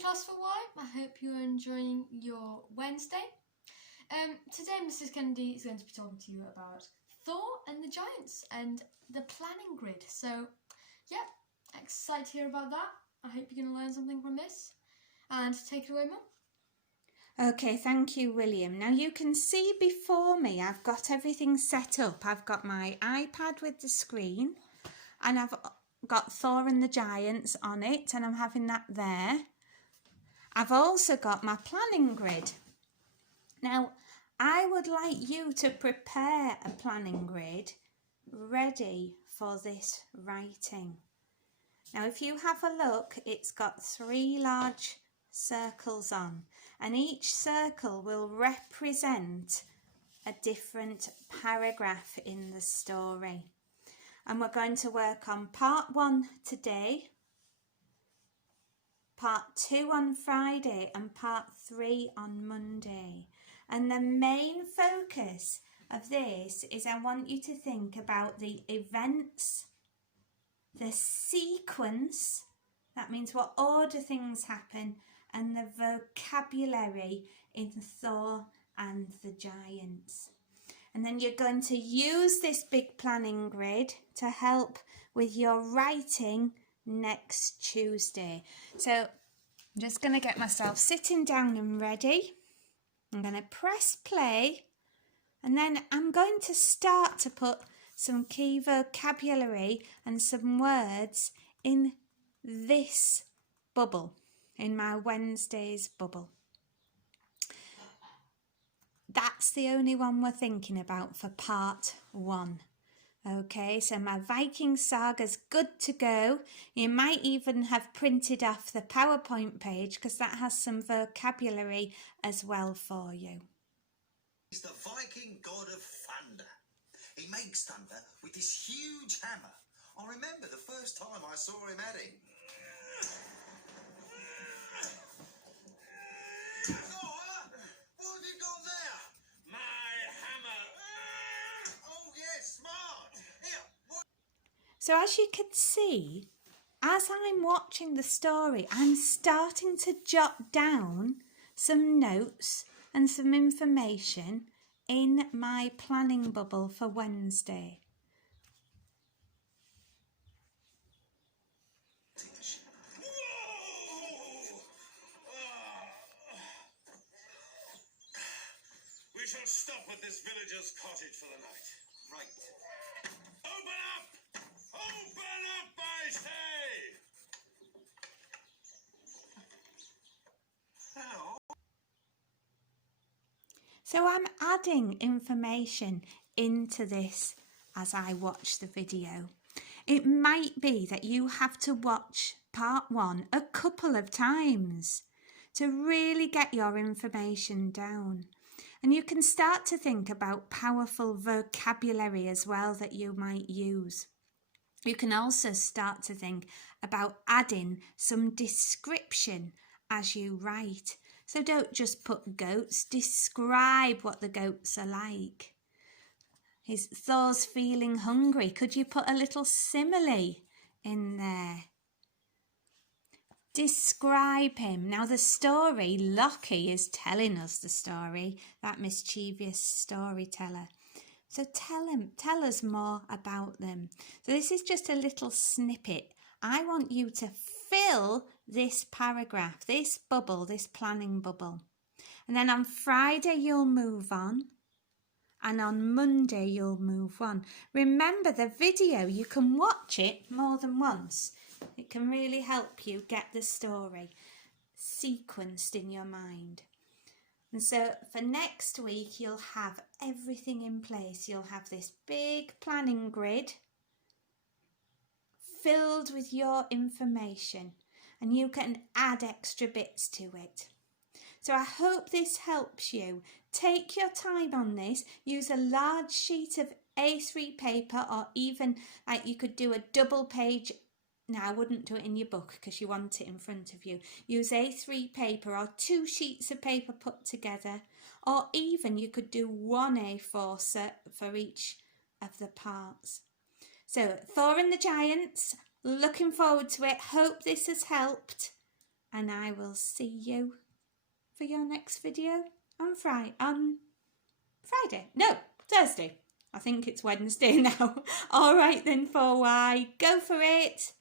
class for Y. I hope you're enjoying your Wednesday. Today Mrs. Kennedy is going to be talking to you about Thor and the Giants and the planning grid. So, yeah, excited to hear about that. I hope you're going to learn something from this. And take it away, Mum. Okay, thank you, William. Now you can see before me, I've got everything set up. I've got my iPad with the screen and I've got Thor and the Giants on it and I'm having that there. I've also got my planning grid. Now, I would like you to prepare a planning grid ready for this writing. Now, if you have a look, it's got 3 large circles on, and each circle will represent a different paragraph in the story. And we're going to work on part 1 today, part 2 on Friday, and part 3 on Monday. And the main focus of this is I want you to think about the events, the sequence, that means what order things happen, and the vocabulary in Thor and the Giants. And then you're going to use this big planning grid to help with your writing next Tuesday. So I'm just going to get myself sitting down and ready. I'm going to press play and then I'm going to start to put some key vocabulary and some words in this bubble, in my Wednesday's bubble. That's the only one we're thinking about for part 1. Okay, so my Viking saga's good to go. You might even have printed off the PowerPoint page because that has some vocabulary as well for you. He's the Viking god of thunder. He makes thunder with this huge hammer. I remember the first time I saw him at it. What have you got there? My hammer. Oh, yes, smart. Here, what? So as you can see, as I'm watching the story, I'm starting to jot down some notes and some information in my planning bubble for Wednesday. We shall stop at this villager's cottage for the night. Right. Open up! Open up, I say! Hello? So I'm adding information into this as I watch the video. It might be that you have to watch part 1 a couple of times to really get your information down. And you can start to think about powerful vocabulary as well that you might use. You can also start to think about adding some description as you write. So don't just put goats, describe what the goats are like. Is Thor's feeling hungry? Could you put a little simile in there? Describe him. Now the story, Loki is telling us the story, that mischievous storyteller. So tell us more about them. So this is just a little snippet. I want you to fill this paragraph, this bubble, this planning bubble. And then on Friday you'll move on. And on Monday you'll move on. Remember the video, you can watch it more than once. It can really help you get the story sequenced in your mind. And so for next week, you'll have everything in place. You'll have this big planning grid filled with your information and you can add extra bits to it. So I hope this helps you. Take your time on this. Use a large sheet of A3 paper or even like you could do a double page. Now, I wouldn't do it in your book because you want it in front of you. Use A3 paper or 2 sheets of paper put together. Or even you could do 1 A4 set for each of the parts. So, Thor and the Giants, looking forward to it. Hope this has helped. and I will see you for your next video on Friday. No, Thursday. I think it's Wednesday now. All right then, 4Y, go for it.